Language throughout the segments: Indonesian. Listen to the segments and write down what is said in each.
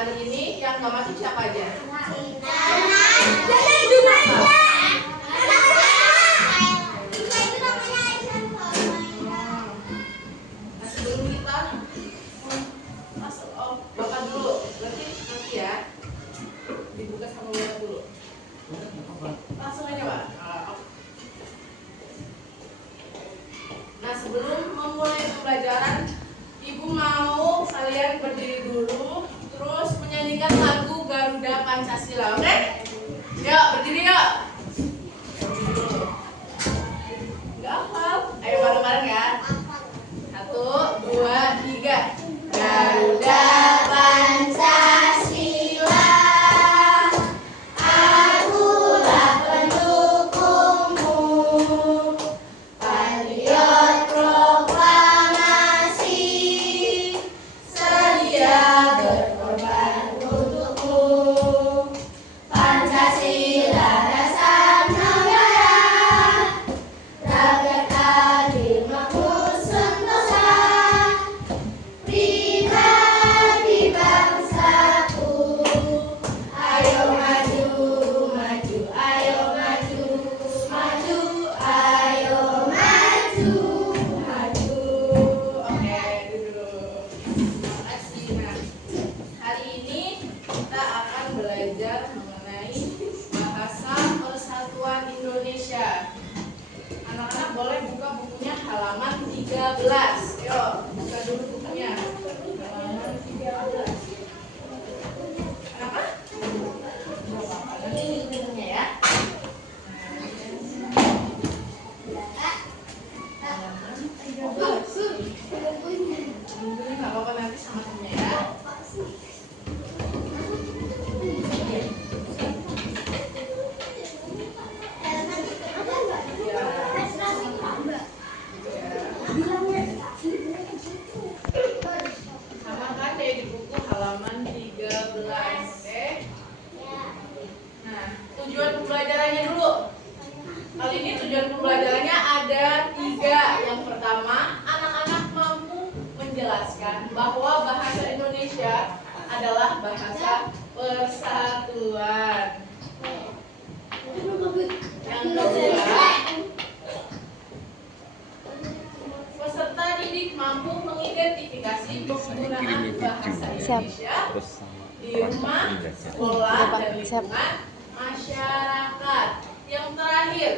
Hari ini yang nggak masuk siapa aja? Nah, sebelum kita masuk, Bapak dulu. Berarti nanti ya dibuka sama Bapak dulu. Langsung aja, Pak. Nah, sebelum memulai pembelajaran, Ibu mau kalian berdiri dulu, terus menyanyikan lagu Garuda Pancasila, oke? Yuk, berdiri yuk. Gak hafal? Ayo bareng-bareng ya. 1, 2, 3. Garuda Pancasila, akulah pendukungmu. Patriot proklamasi, sedia berkorban untukmu. Pancasila dasar negara, rakyat adil makmur sentosa, pribadi bangsaku. Ayo maju, maju, ayo maju, maju, ayo maju, maju. Oke, duduk. Terima kasih. Nah, hari ini kita akan belajar mengenai bahasa persatuan Indonesia. Anak-anak boleh buka bukunya halaman 13. Yuk, buka dulu bukunya. Halaman 13. Kenapa? Nanti ini bukunya ya. Ini nggak apa-apa, nanti sama temennya ya. Sama kan kayak di buku halaman 13, oke? Nah, tujuan pembelajarannya dulu. Kali ini tujuan pembelajarannya ada 3. Yang pertama, anak-anak mampu menjelaskan bahwa bahasa Indonesia adalah bahasa persatuan. Yang kedua, peserta didik mampu mengidentifikasi penggunaan bahasa Indonesia di rumah, sekolah, dan lingkungan masyarakat. Yang terakhir,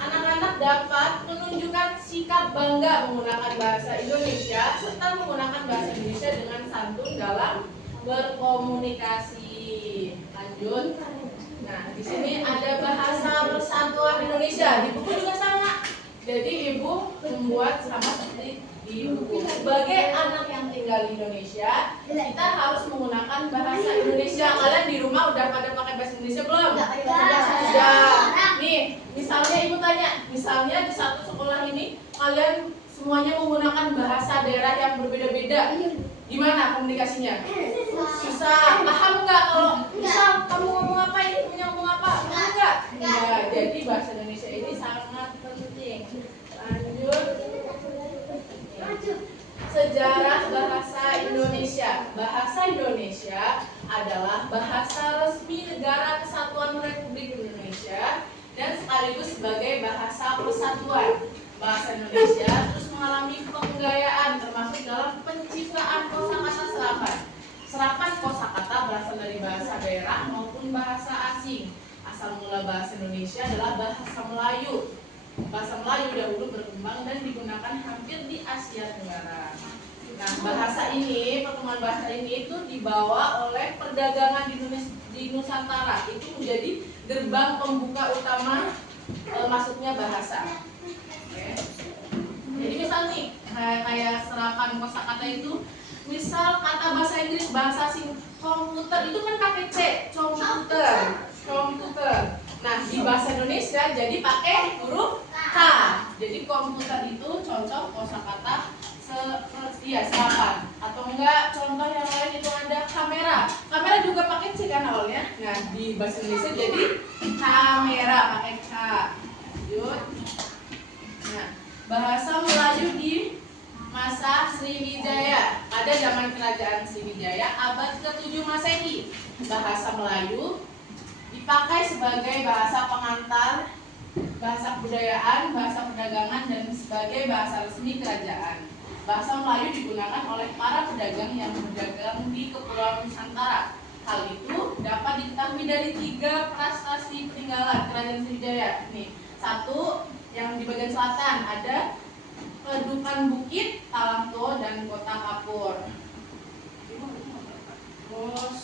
anak-anak dapat menunjukkan sikap bangga menggunakan bahasa Indonesia serta menggunakan bahasa Indonesia dengan santun dalam berkomunikasi. Lanjut. Nah, di sini ada bahasa persatuan Indonesia. Di buku juga sama. Jadi Ibu membuat sama seperti di buku. Sebagai anak yang tinggal di Indonesia, kita harus menggunakan bahasa Indonesia. Kalian di rumah udah pada pakai bahasa Indonesia belum? Sudah. Nih, misalnya Ibu tanya, misalnya di satu sekolah ini kalian semuanya menggunakan bahasa daerah yang berbeda-beda. Gimana komunikasinya? Susah. Paham nggak kalau misal kamu ngomong apa, ini punya ngomong apa? Paham nggak? Enggak. Jadi bahasa Indonesia ini sangat penting. Lanjut. Sejarah bahasa Indonesia. Bahasa Indonesia adalah bahasa resmi Negara Kesatuan Republik Indonesia dan sekaligus sebagai bahasa persatuan. Bahasa Indonesia terus mengalami penggayaan termasuk dalam penciptaan kosakata serapan. Serapan kosakata berasal dari bahasa daerah maupun bahasa asing. Asal mula bahasa Indonesia adalah bahasa Melayu. Bahasa Melayu dahulu berkembang dan digunakan hampir di Asia Tenggara. Nah, bahasa ini, perkembangan bahasa ini itu dibawa oleh perdagangan di Nusantara. Itu menjadi gerbang pembuka utama masuknya bahasa. Oke. Jadi misal nih, kayak serapan kosakata itu, misal kata bahasa Inggris, bahasa asing, komputer itu kan pakai C, komputer. Nah, di bahasa Indonesia jadi pakai huruf K. Jadi komputer itu contoh kosakata serapan. Atau enggak, contoh yang lain itu ada kamera. Kamera juga pakai C kan awalnya. Nah, di bahasa Indonesia jadi kamera pakai K. Lanjut. Nah, bahasa Melayu di masa Sriwijaya. Pada zaman kerajaan Sriwijaya abad ke-7 Masehi, bahasa Melayu dipakai sebagai bahasa pengantar, bahasa kebudayaan, bahasa perdagangan, dan sebagai bahasa resmi kerajaan. Bahasa Melayu digunakan oleh para pedagang yang berdagang di Kepulauan Nusantara. Hal itu dapat diketahui dari 3 prasasti peninggalan Kerajaan Sriwijaya. Nih, satu yang di bagian selatan ada Kedukan Bukit, Talangto, dan Kota Kapur. Terus,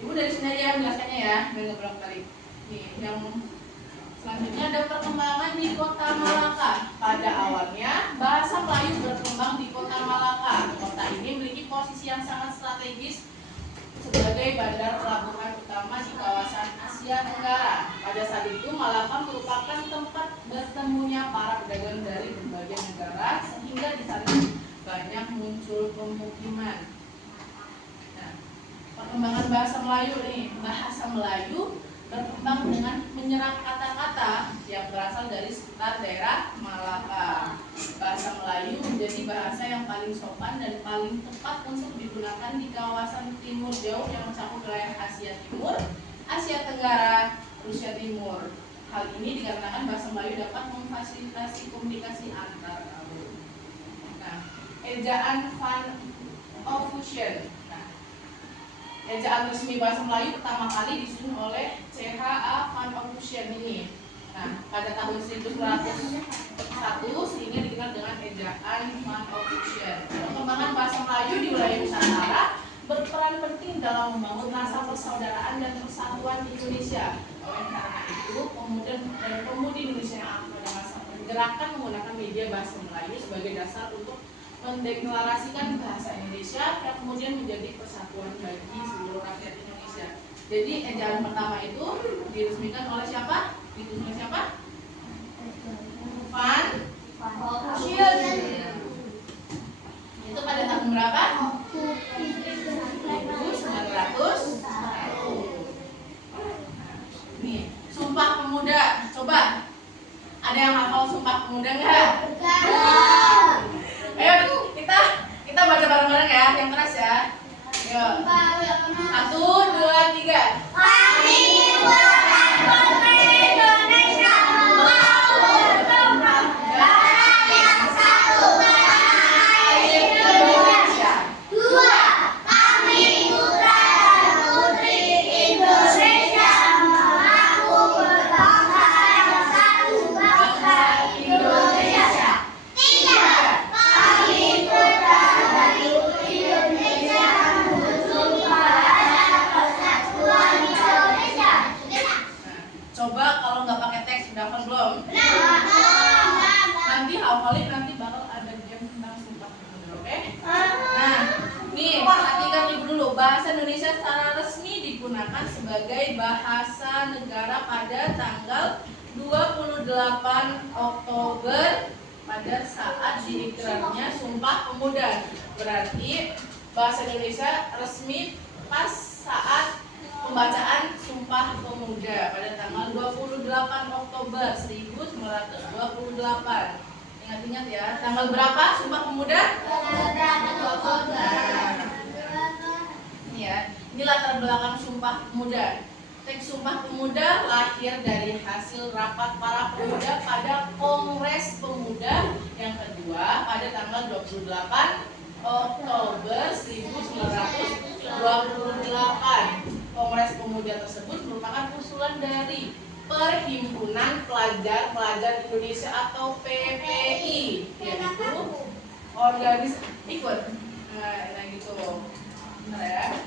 Ibu dari sini aja menjelaskannya ya, biar nggak berulang kali. Nih, yang selanjutnya ada perkembangan di Kota Malaka. Pada awalnya, bahasa Melayu berkembang di Kota Malaka. Kota ini memiliki posisi yang sangat strategis sebagai bandar pelabuhan utama di kawasan Asia Tenggara. Pada saat itu, Malaka merupakan tempat bertemunya para pedagang dari berbagai negara, sehingga di sana banyak muncul pemukiman. Nah, perkembangan bahasa Melayu nih, bahasa Melayu berkembang dengan menyerap kata-kata yang berasal dari sekitar daerah Malaka. Bahasa Melayu menjadi bahasa yang paling sopan dan paling tepat untuk digunakan di kawasan timur jauh yang mencakup wilayah Asia Timur, Asia Tenggara, Rusia Timur. Hal ini dikarenakan bahasa Melayu dapat memfasilitasi komunikasi antar kaum. Nah, ejaan Van Ophusen. Ejaan resmi bahasa Melayu pertama kali disusun oleh C.H.A. Van Ophusen ini. Nah, pada tahun 1101 sehingga dikenal dengan ejaan Van Ophusen. Perkembangan bahasa Melayu di wilayah Nusantara berperan penting dalam membangun rasa persaudaraan dan persatuan Indonesia. Oleh karena itu, pemuda dan pemudi Indonesia yang aktif pada masa pergerakan menggunakan media bahasa Melayu sebagai dasar untuk mendeklarasikan bahasa Indonesia yang kemudian menjadi persatuan bagi seluruh rakyat Indonesia. Jadi ejaan pertama itu diresmikan oleh siapa? Ditulis oleh siapa? Van Ophusen. Itu pada tahun berapa? 1901. Nih, Sumpah Pemuda. Coba, ada yang hafal Sumpah Pemuda nggak? Ayo kita baca bareng-bareng ya, yang keras ya. Yuk. 1, 2, 3. Kami bukan putri Indonesia, mau berkembang darah yang satu tanah air Indonesia. 2. Kami putra dan putri Indonesia, mengaku berbangsa yang satu bangsa Indonesia. 3. Kami putra dan putri Indonesia, menunjuk pada persatuan Indonesia. Coba kalau nggak pakai teks udah hafal belum? Nanti hafalin, nanti bakal ada jam tentang Sumpah Pemuda, oke? Nah, nih perhatikan ibu dulu. Bahasa Indonesia secara resmi digunakan sebagai bahasa negara pada tanggal 28 Oktober pada saat diikramnya Sumpah Pemuda. Berarti bahasa Indonesia resmi pas saat pembacaan Sumpah Pemuda pada tanggal 28 Oktober 1928. Ingat-ingat ya, tanggal berapa Sumpah Pemuda? Ini ya, ini latar belakang Sumpah Pemuda. Teks Sumpah Pemuda lahir dari hasil rapat para pemuda pada Kongres Pemuda yang kedua pada tanggal 28 Oktober 1928. Kongres Pemuda tersebut merupakan usulan dari Perhimpunan Pelajar-Pelajar Indonesia atau PPI, yaitu organisasi ikut. Nah gitu, benar ya.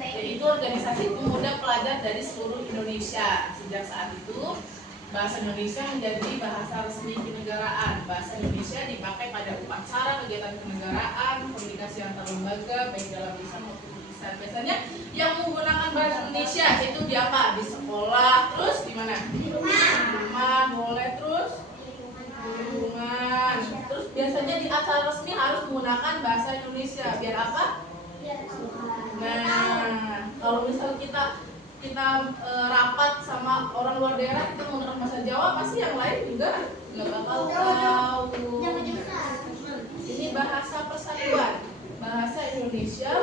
Yaitu organisasi pemuda pelajar dari seluruh Indonesia. Sejak saat itu, bahasa Indonesia menjadi bahasa resmi kenegaraan. Bahasa Indonesia dipakai pada upacara, kegiatan kenegaraan, komunikasi antar lembaga, baik dalam lisan maupun tulisan. Biasanya yang menggunakan bahasa Indonesia itu di apa? Di sekolah, terus di mana? Di rumah, boleh, terus di lingkungan. Terus biasanya di acara resmi harus menggunakan bahasa Indonesia. Biar apa? Nah, kalau misal kita rapat sama orang luar daerah, kita menggunakan bahasa Jawa, pasti yang lain juga nggak bakal tahu. Ini bahasa persatuan. Bahasa Indonesia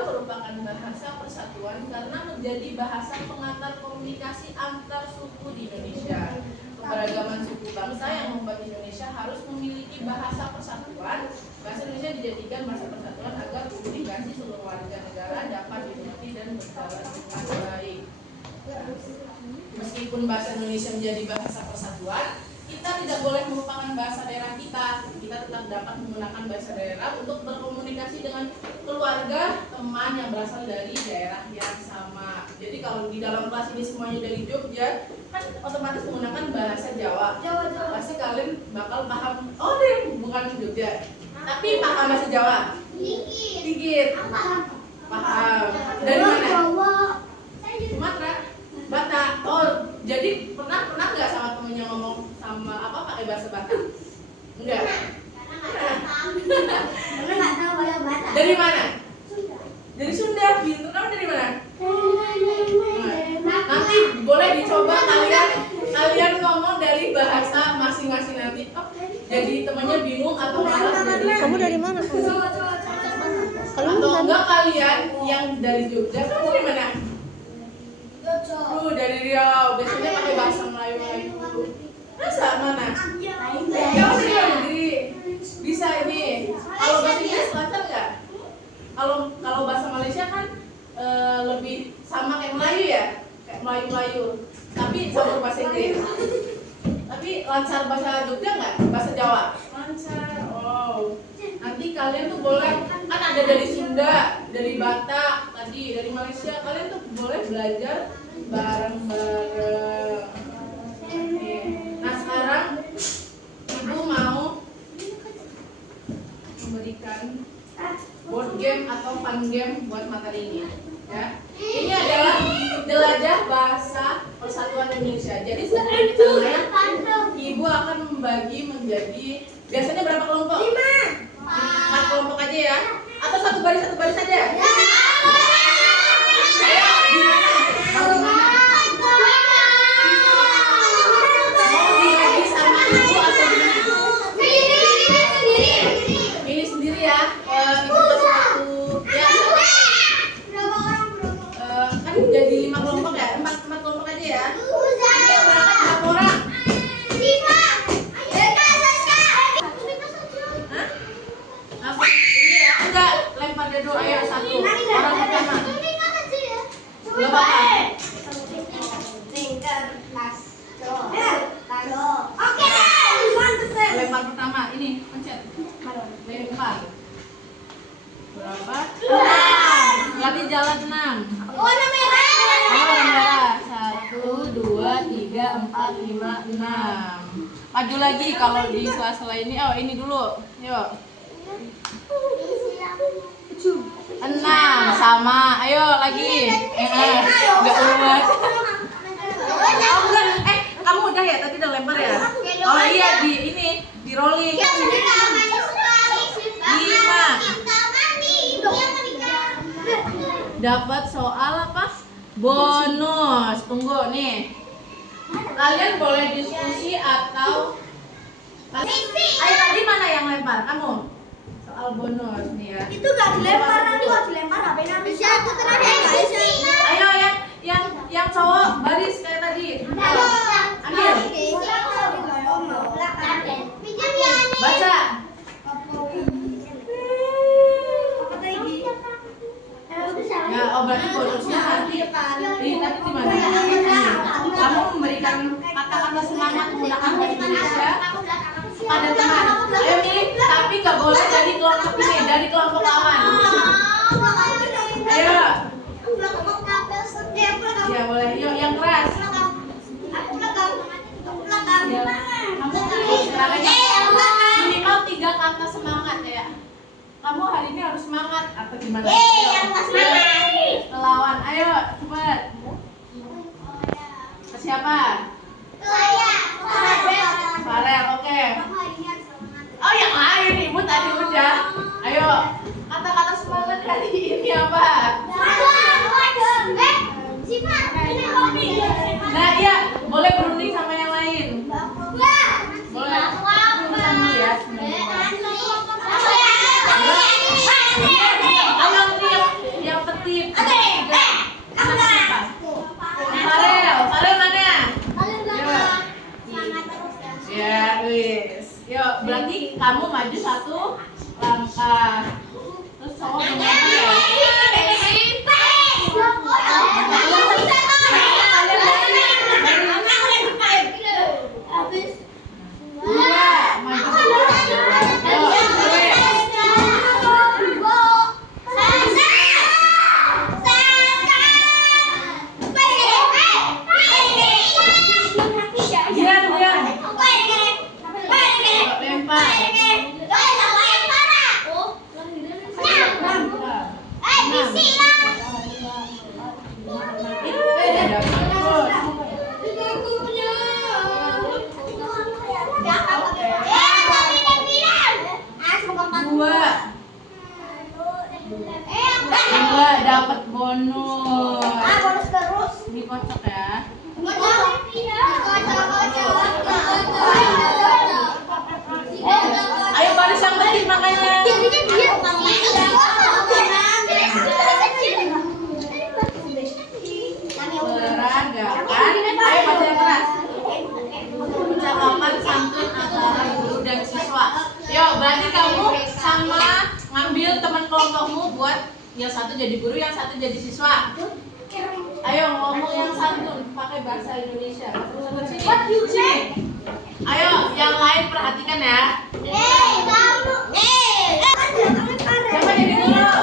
Persatuan karena menjadi bahasa pengantar komunikasi antar suku di Indonesia. Keberagaman suku bangsa yang membuat Indonesia harus memiliki bahasa persatuan. Bahasa Indonesia dijadikan bahasa persatuan agar komunikasi seluruh warga negara dapat dimengerti dan berjalan dengan baik. Meskipun bahasa Indonesia menjadi bahasa persatuan, kita tidak boleh melupakan bahasa daerah kita. Kita tetap dapat menggunakan bahasa daerah untuk berkomunikasi dengan keluarga, teman yang berasal dari daerah yang sama. Jadi kalau di dalam kelas ini semuanya dari Jogja, kan otomatis menggunakan bahasa Jawa. Pasti kalian bakal paham. Oh, dia bukan Jogja, tapi paham bahasa Jawa. Dikit. Paham. Dari mana? Sumatera. Batak. Oh, jadi pernah nggak sama temennya ngomong sama apa pakai bahasa Batak? Enggak. Dari mana? Dari Sunda. Pintu kamu dari mana? Nanti boleh dicoba kalian ngomong dari bahasa masing-masing nanti. Oh, jadi temennya bingung atau malah jadi. Kamu dari mana? Atau enggak kalian yang dari Jogja? Kamu dari mana? Dari Riau. Biasanya pakai bahasa Melayu. Masa mana? Kamu dari luar negeri. Bisa ini. Kalau bahasa Inggris lancar nggak? Kalau bahasa Malaysia kan lebih sama kayak Melayu ya, kayak Melayu. Tapi campur bahasa Inggris. Tapi lancar bahasa Jogja nggak? Bahasa Jawa? Lancar. Oh. Nanti kalian tuh boleh, kan ada dari Sunda, dari Batak, tadi dari Malaysia. Kalian tuh boleh belajar bareng-bareng. Oke. Nah sekarang Ibu mau memberikan board game atau fun game buat materi ini. Ya. Ini adalah jelajah bahasa Persatuan Indonesia. Jadi sebelum kita mulai, Ibu akan membagi menjadi biasanya berapa kelompok? 4 kelompok aja ya. Atau satu baris saja? Jadi 5 kelompok ya? 4 kelompok aja ya? Berapa orang? 5. Hah? Apa? Ini ya? Enggak, lempar dadu. Ayo, 1. Orang pertama. Gak apa-apa. Lempar pertama, ini, pencet. Lempar. Berapa? 6. Berarti jalan 6. Warna merah. Warna merah. 1, 2, 3, 4, 5, 6. Maju lagi kalau di sela-sela ini. Oh, ini dulu. Yuk. 6 sama. Ayo lagi. Enggak umat. Kamu udah ya? Tadi udah lempar ya? Oh iya, di rolling. 5. Dapat soal apa? Bonus. Tunggu nih. Kalian boleh diskusi atau ayo tadi mana yang lempar? Kamu? Soal bonus nih ya. Itu gak dilempar, nanti kalau dilempar HP-nya bisa. Ayo yang cowok baris kayak tadi. Ambil. Baca. Ya, oh berarti bonusnya nanti tadi di mana? Kamu memberikan kata-kata semangat menggunakan bahasa Indonesia pada teman. Ayo nih, tapi nggak boleh dari kelompok ini, dari kelompok lawan. Ayo. Ya boleh. Yuk yang keras. Ya, kamu minimal 3 kata semangat ya. Kamu hari ini harus semangat atau gimana? Lawan, ayo cepat. Ke siapa? Farel, oke. Oh yang lain, Ibu tadi udah. Ayo, kata-kata semangat hari ini apa? Nah iya, boleh berunding sama yang lain. Boleh. Dulu ya. Ayo yang tertib. kamu maju 1 langkah. Terus cowok gimana ya? Dua dapat bonus. Bonus terus. Ini kocok ya. Ayo baris yang tadi makanya. Peragakan. Ayo baca yang keras. Percakapan santun antara guru dan siswa. Yuk, berarti kamu sama ngambil teman kelompokmu buat yang satu jadi guru, yang satu jadi siswa. Ayo ngomong yang santun pakai bahasa Indonesia. Sini. Ayo, yang lain perhatikan ya. Siapa jadi guru?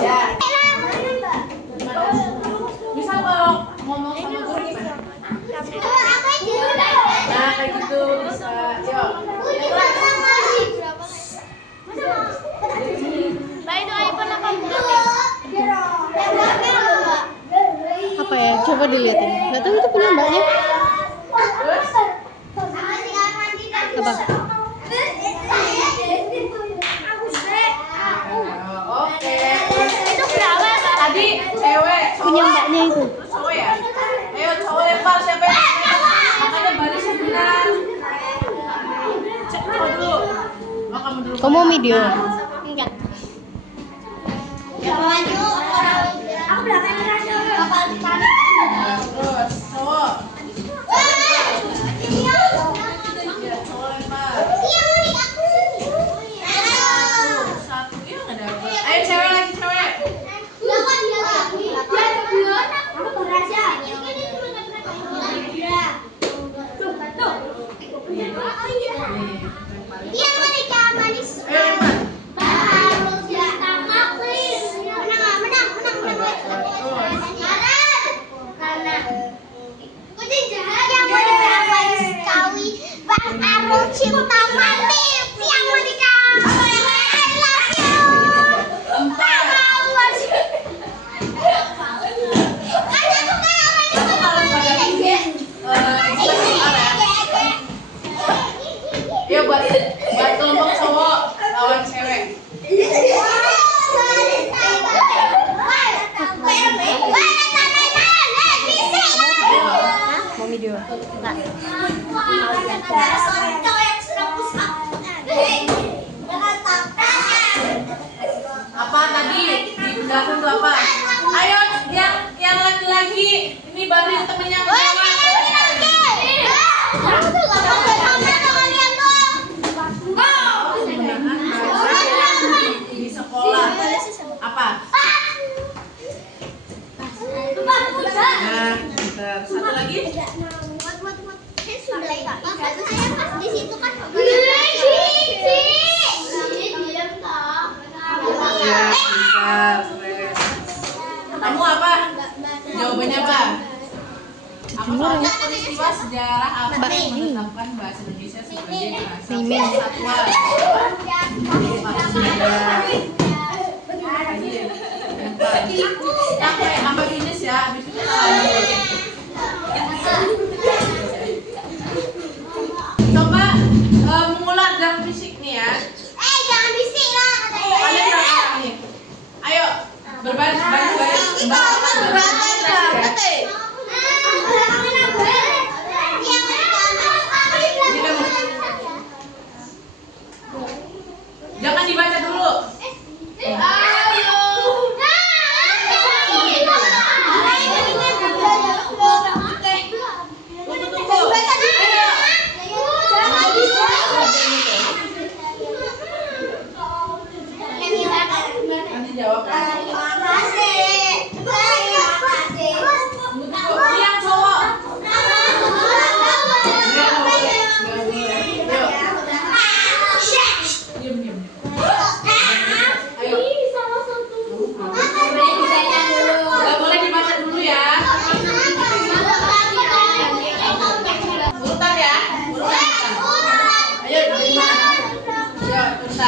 Ya. Misal kalau ngomong sama guru gimana? Nah, kayak gitu bisa. Yuk. Apa ya? Coba dilihatin. Nggak tahu itu punya mbaknya. Apa? Oke. Tadi cewek, Punya mbaknya itu. cowok ya. Ayo cowok lempar siapa yang makanya barisnya benar. Cek cowok dulu. Oh, kamu dulu. Kamu mau video? Enggak. Aku belakang aja. Terus cowok. Ya, cowok lempar. Satu, ya nggak dapat. Ayo cewek lagi cewek. Ayo lempar. Cinta mati yang menikah. I love you. Empat. Kamu kalau pada ini sebentar ya. Yuk buat kelompok cowok lawan cewek. Mau video? Nggak. Apa tadi di belakang tuh apa? Ayo yang laki-laki ini bantuin temennya di sekolah. Apa? Nah, bentar. Satu lagi. Ya, bentar. Kamu apa? Jawabannya apa? Apa saja peristiwa sejarah apa yang menetapkan bahasa Indonesia sebagai bahasa kesatuan? Apa finish ya? Habis itu coba mengulang dan fisik nih ya. Jangan bisik lah. Kalian berapa nih? Ayo berbaris baris. Jangan dibaca dulu. Tunggu.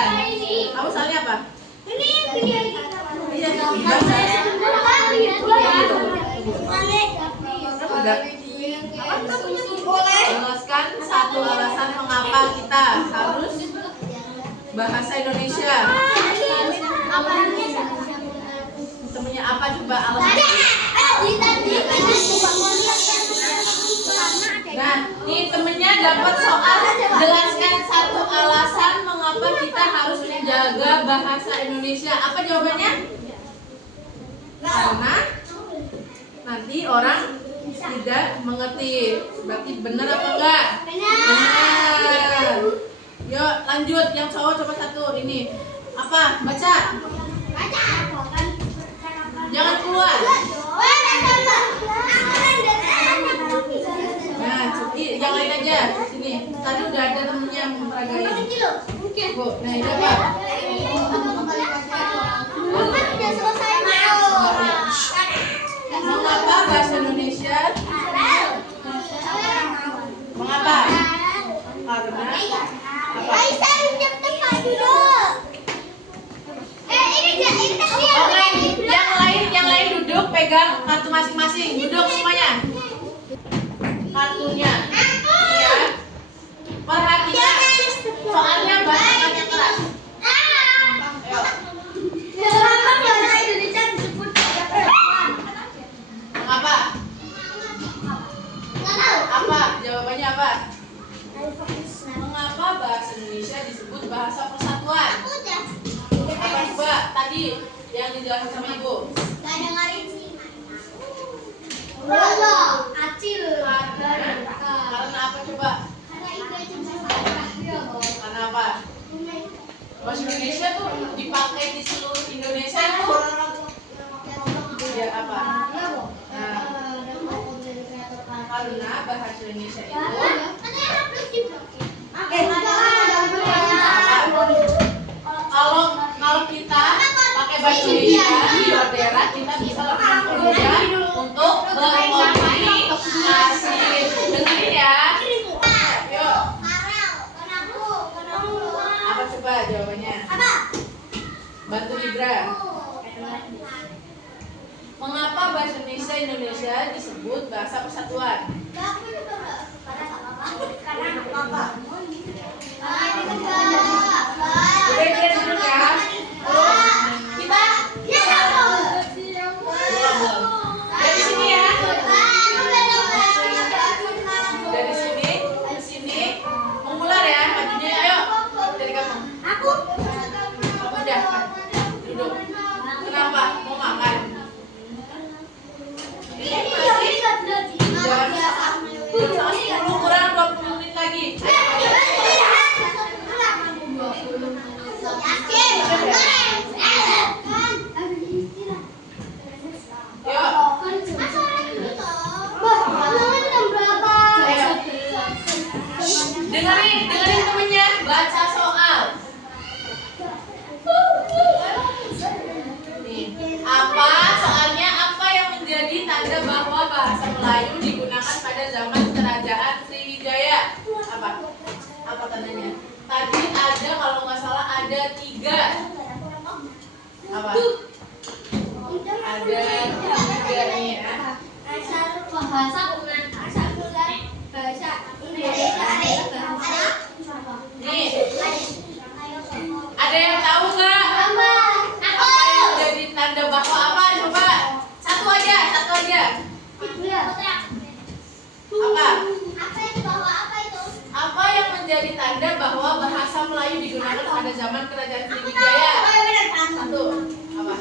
kesatuan. Kamu soalnya apa? Ini video ini. Iya, baca. Jelaskan satu alasan mengapa kita harus bahasa Indonesia. Temennya apa coba alasannya? Nah, nih temennya dapat soal jelaskan satu alasan mengapa kita harus menjaga bahasa Indonesia. Apa jawabannya? Karena nanti orang tidak mengerti. Berarti benar apa enggak? Benar. Yuk lanjut, yang cowok coba satu ini. Apa? Baca. Jangan keluar. Nah, cuti yang lain aja. Sini. Tadi udah ada temennya memperagain. Bu, nah ini apa? Mengapa bahasa Indonesia? Mengapa? Karena apa? Yang lain duduk, pegang kartu masing-masing. Duduk semuanya. Kartunya. Iya. Perhatikan. Soalnya bahasanya keras. Mengapa? Apa? Jawabannya apa? Mengapa bahasa Indonesia disebut bahasa persatuan? Apa coba tadi yang dijelaskan sama Ibu? Karena apa coba? Karena apa? Bahasa Indonesia tuh dipakai di seluruh Indonesia tuh. Ya apa? Nah, karena bahasa Indonesia itu kalau kita pakai bahasa Indonesia di Ordera, kita bisa lebih mudah untuk berkomunikasi. Dengerin ya. Yuk. Apa coba jawabannya? Bantu Libra. Mengapa bahasa Indonesia disebut bahasa persatuan? Udah lihat dulu ya. Kita dari sini ya. Dari sini ke sini mengular ya. Majunya ayo. Dari kamu. Kamu udah duduk. Kenapa? Mau makan? Jangan kurang 20 menit lagi. Dengerin temennya baca soal. Nih, apa soalnya apa yang menjadi tanda bahwa bahasa Melayu digunakan pada zaman Kerajaan Sriwijaya? Apa tandanya? Tadi ada kalau nggak salah ada 3. Apa? Ada 3 nih ya. Nih, ada yang tahu nggak? Apa yang jadi tanda bahwa apa? Coba satu aja. Apa? Apa yang menjadi tanda bahwa bahasa Melayu digunakan pada zaman Kerajaan Sriwijaya? Satu. Apa?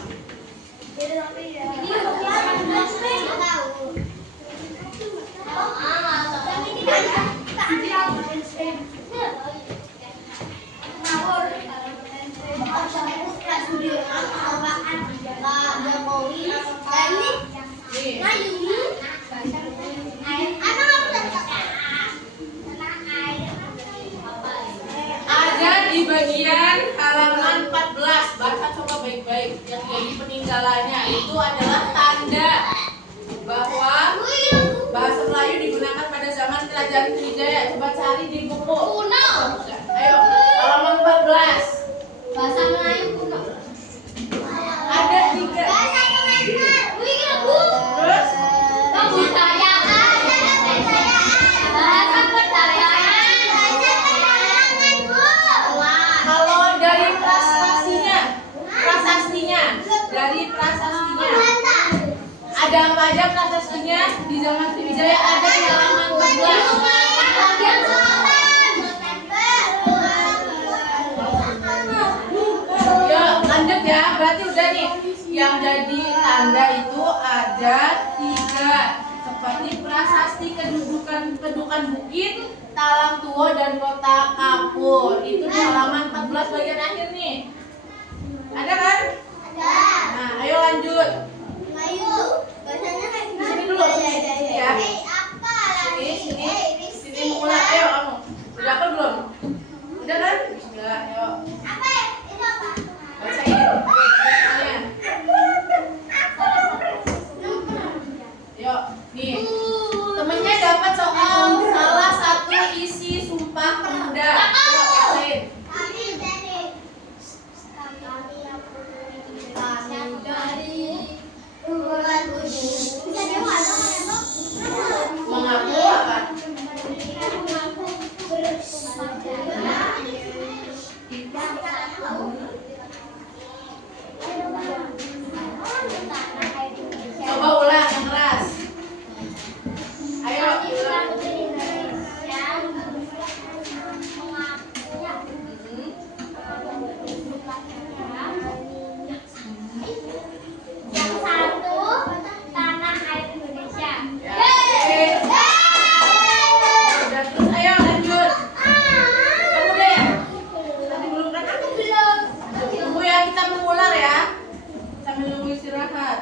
Ada di bagian halaman 14. Baca coba baik-baik. Yang jadi peninggalannya itu adalah tanda bahwa bahasa Melayu digunakan pada zaman Kerajaan Sriwijaya. Coba cari di buku. Ayo, halaman 14. Ada apa aja prasasanya di zaman Sriwijaya? Ada di halaman 14. Yuk lanjut ya, berarti udah nih. Yang jadi tanda itu ada 3, seperti prasasti kedudukan bukit, Talang Tuo dan Kota Kapur. Itu di halaman 14 bagian akhir nih. Ada kan? Ada. Nah, ayo lanjut. Ayo. Bahasanya kayak Di sini dulu, sini ya. apa Sini mulai. Ayo kamu. Udah apa belum? Udah kan? Bismillah, ayo. Apa ya? Itu apa? Bacain. Bacainnya. Yuk, nih. Temennya dapat soal salah satu isi Sumpah Pemuda. Yuk, bacain. Kami dari Urat Budi. Bisa dewa Mengaku apa? mengaku bersaudara. Coba ulang yang keras. Ayo, ulang. Yang satu tanah air Indonesia. Udah terus, ayo lanjut. Kamu deh. Tadi belum kan? Aku belum. Tunggu ya, kita mengular ya. Sambil nunggu istirahat.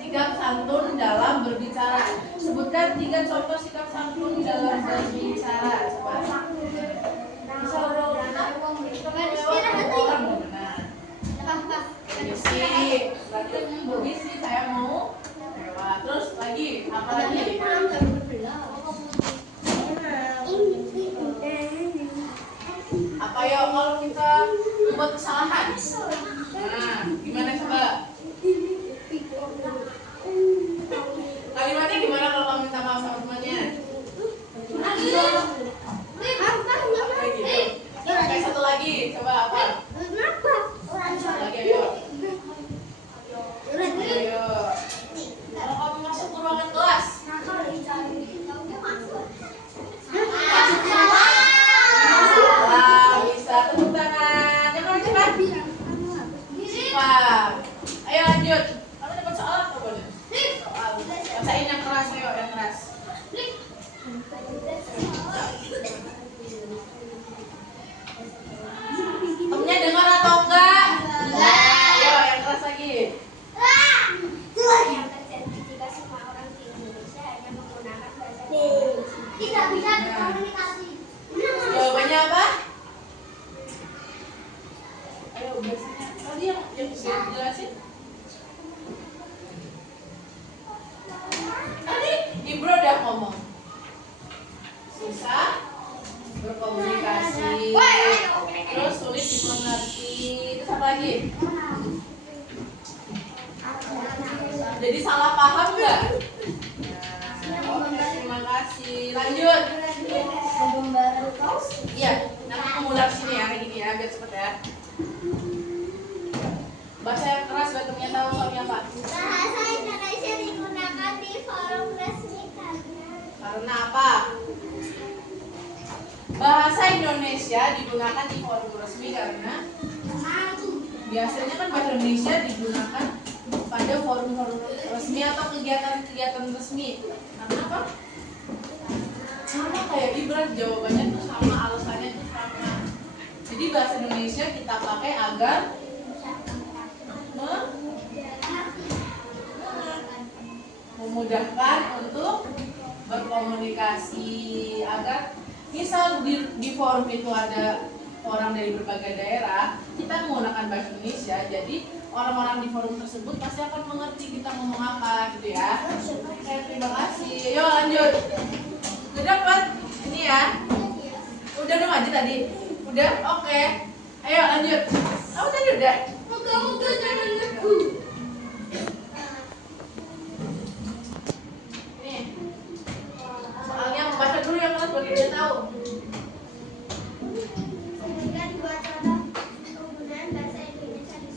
Sikap santun dalam berbicara. Sebutkan 3 contoh sikap santun dalam berbicara. Coba. Bisa orang benar. Berisi. Berarti berisi saya mau lewat. Terus lagi, apa lagi? Apa ya kalau kita membuat kesalahan? Nah, gimana coba? Kalimatnya gimana kalau kamu minta maaf sama temannya? Kayak gitu. Oke, satu lagi, coba apa? Satu lagi, ayo. Ayo. Kalau kamu masuk ke ruangan kelas, salah, bisa tepuk tangan. Cepat. Wah. Ayo lanjut. Kamu dapat soal apa boleh? Soal. Bacain yang keras, ayo yang keras. Temennya dengar atau enggak? Ayo yang keras lagi. Yang terjadi jika semua orang di Indonesia hanya menggunakan bahasa Indonesia. Tidak bisa berkomunikasi. Jawabannya apa? Ayo biasanya. Tadi yang jelasin. Tadi Ibro udah ngomong. Susah berkomunikasi. Terus sulit dimengerti. Terus apa lagi? Jadi salah paham nggak? Oke, terima kasih. Lanjut. Iya, nanti mengular sini ya, kayak gini ya, biar cepet ya. Bahasa yang keras biar temennya tahu soalnya apa? Bahasa Indonesia digunakan di forum resmi Karena apa? Bahasa Indonesia digunakan di forum resmi karena biasanya kan bahasa Indonesia digunakan pada forum-forum resmi atau kegiatan-kegiatan resmi. Karena apa? Sama kayak Ibran, jawabannya tuh sama, alasannya tuh sama. Jadi bahasa Indonesia kita pakai agar memudahkan untuk berkomunikasi, agar misal di forum itu ada orang dari berbagai daerah, kita menggunakan bahasa Indonesia, jadi orang-orang di forum tersebut pasti akan mengerti kita ngomong apa gitu ya. Oke, terima kasih. Yuk lanjut. Udah dapat? Ini ya. Udah dong aja tadi. Udah? Oke. Ayo lanjut. Kamu tadi udah? Moga-moga jangan lagu. Nih. Soalnya baca dulu yang kelas biar dia tahu. Sebutkan 2 contoh penggunaan bahasa Indonesia di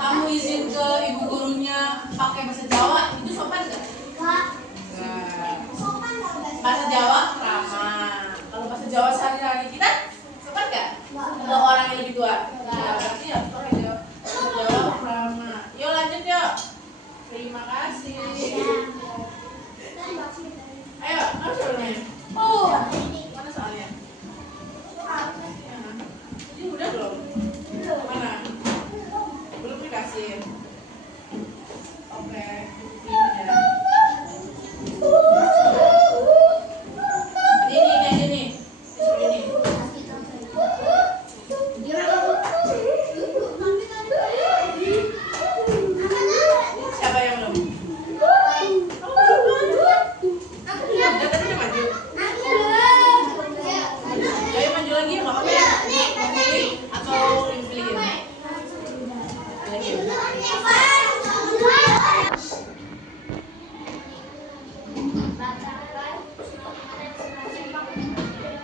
kamu izin ke ibu gurunya pakai bahasa Jawa, itu sopan nggak? Enggak. Nggak. Sopan nggak bahasa Bahasa Jawa ramah. Kalau bahasa Jawa sehari-hari kita sopan nggak? Ke orang yang lebih tua. Nggak. Berarti ya pakai Jawa. Bahasa Jawa ramah. Yuk lanjut yuk. Terima kasih. Ayo, apa soalnya? Oh, mana soalnya? Ini udah belum? Mana? Belum dikasih. Oke, ini ya. Ini aja nih. Ini. Siapa yang belum? Udah tadi udah maju. Ayo maju lagi, nggak apa-apa ya. Mau pilih atau pilihin? Pilih.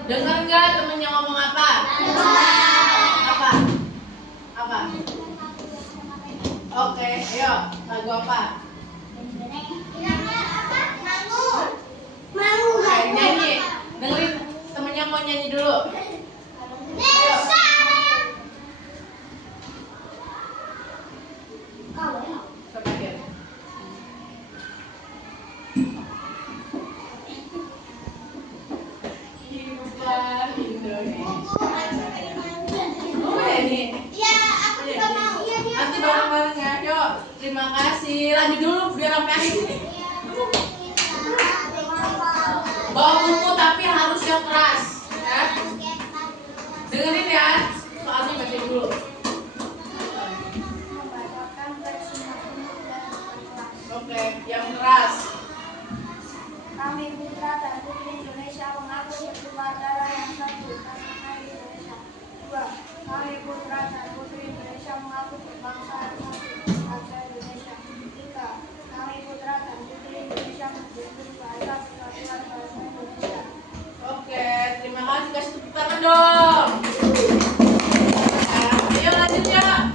Dengar nggak temennya ngomong apa? Apa? Apa? Oke, ayo lagu apa? Ayo nyanyi. Dengerin temennya mau nyanyi dulu. Ayo. Terakhir. Kehidupan Indonesia. Oh ya ini. Nanti bareng-bareng ya. Yuk, terima kasih. Lanjut dulu biar sampai akhir ini. Bawa buku tapi harus yang keras. Ya. Dengerin ya. Soalnya baca dulu. Oke, yang keras. Kami putra dan putri Indonesia mengaku bersaudara yang satu karena Indonesia. 2. Kami putra dan putri Indonesia mengaku berbangsa yang satu bangsa Indonesia. 3. Kami putra dan putri Indonesia menjunjung bahasa persatuan bangsa Indonesia. Oke, terima kasih. Kasih tepuk tangan dong. Ayo lanjut ya.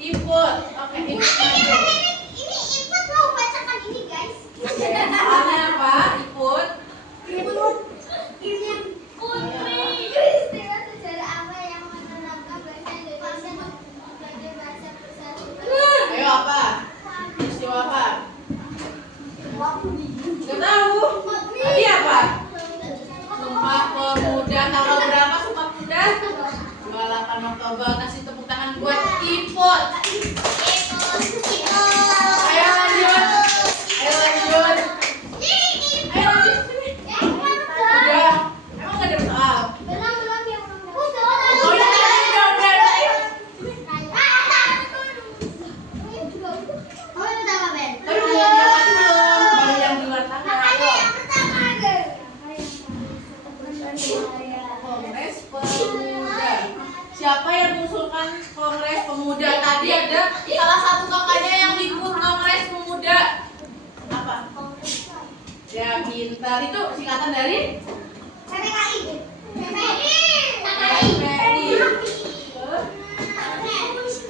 Ikut. Oke, ikut. Soalnya apa? Ikut. Ayo apa? Peristiwa apa? Gak tahu. Tadi apa? Sumpah Pemuda. Tanggal berapa Sumpah Pemuda? 28 Oktober. Kasih tepuk tangan buat Ipot. Ayo lanjut. Ayo lanjut. Ayo lanjut sini. Udah. Emang gak ada soal? Oh ya, udah. Tapi belum yang mati belum. Baru yang di luar tangan. Kongres Pemuda. Siapa yang mengusulkan Kongres Pemuda? Tadi ada salah satu kakaknya yang ikut Kongres Pemuda. Apa? Ya pintar. Itu singkatan dari PPI.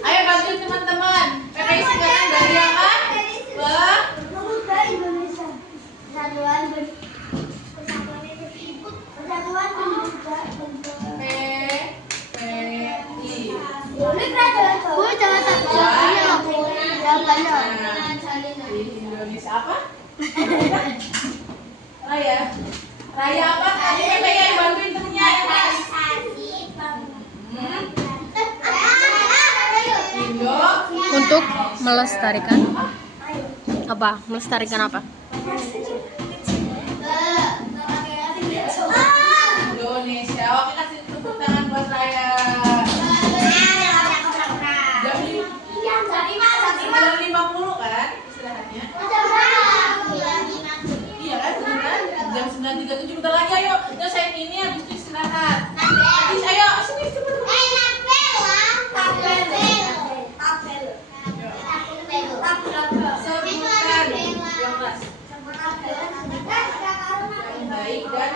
Ayo bantu teman-teman. PPI singkatan dari apa? Di Indonesia apa? Raya. Raya apa? Tadi PPI bantuin temennya ya Mas. Indo. Untuk melestarikan apa? Melestarikan apa? Indonesia. Oke, kasih tepuk tangan buat Raya. Jam 9.50 kan istirahatnya? Iya kan, beneran? Jam 9.37 bentar lagi ayo. Selesai ini habis itu istirahat. Habis ayo sini cepet. Sebutkan yang keras. Yang baik dan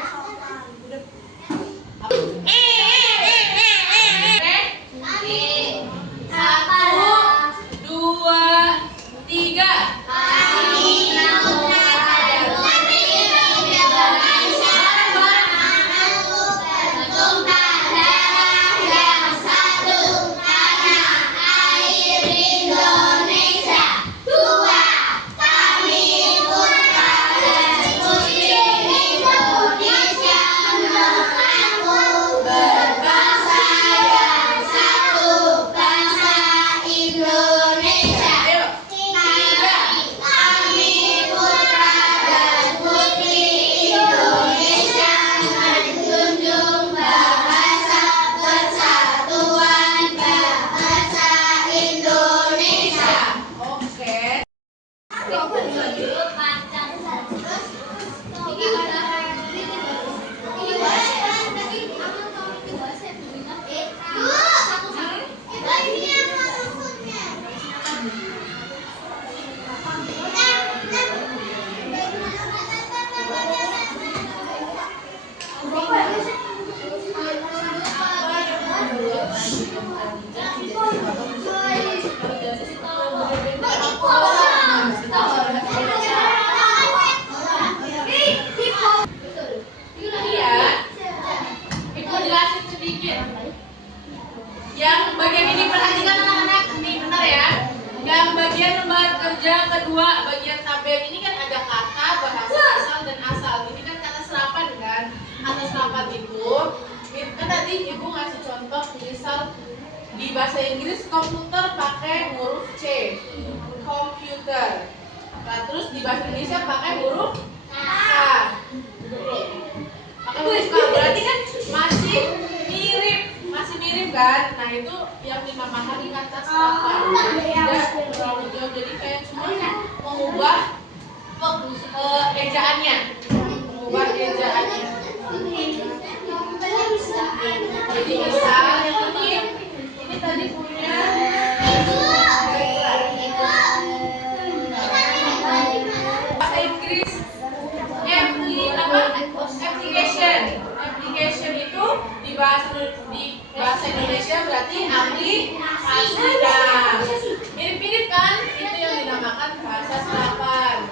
sedikit. Yang bagian ini perhatikan anak-anak, ini bentar ya. Yang bagian lembar kerja kedua, bagian tabel ini kan ada kata, bahasa asal dan asal. Ini kan kata serapan kan. Kata serapan itu kan tadi ibu ngasih contoh, misal di bahasa Inggris komputer pakai huruf C, computer. Nah, terus di bahasa Indonesia pakai huruf K. Pakai huruf K berarti kan masih mirip kan? Nah itu yang dinamakan kata serapan. Tidak terlalu jauh, jadi kayak cuma mengubah ejaannya, Jadi misal yang ini tadi punya bahasa Inggris application itu di bahasa Indonesia berarti aplikasi. Nah, mirip-mirip kan? Itu yang dinamakan bahasa serapan.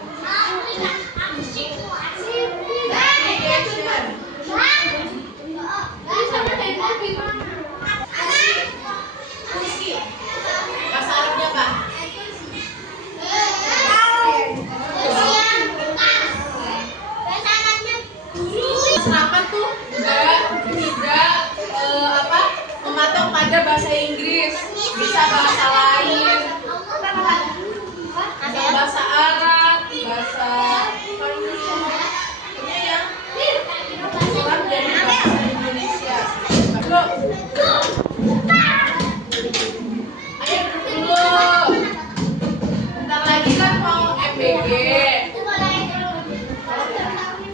Bahasa Arabnya apa? Serapan tuh tidak mematok pada bahasa Inggris, bisa bahasa lain, bahasa Arab, bahasa ini yang kurang dari bahasa Indonesia. Ayo dulu. Bentar lagi kan mau MBG.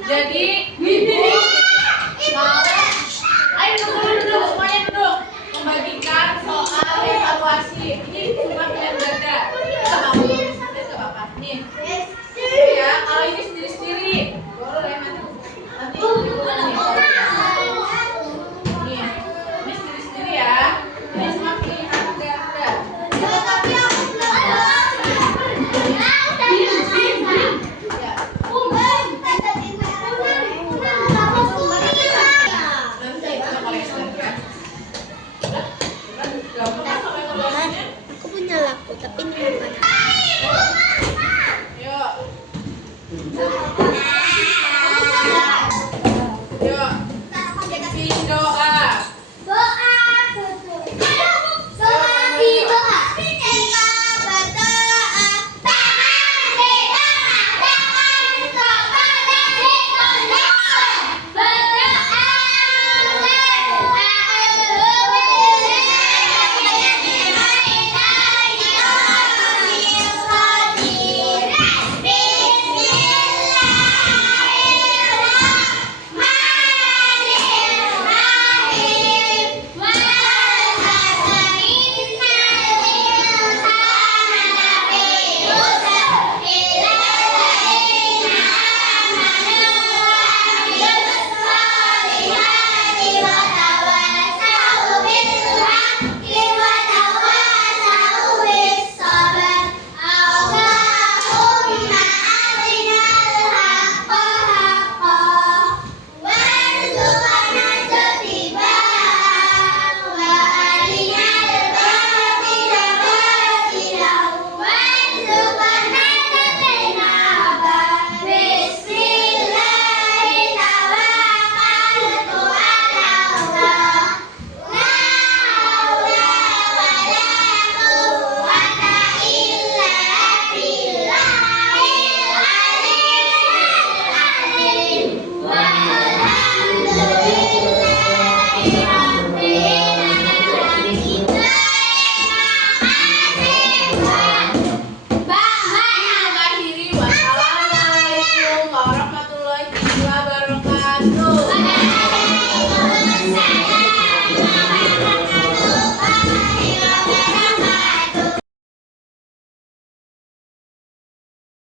Jadi ibu mau, ayo duduk semuanya duduk, membagikan soal evaluasi. Ini cuma pilihan ganda. Nggak apa-apa. Nih.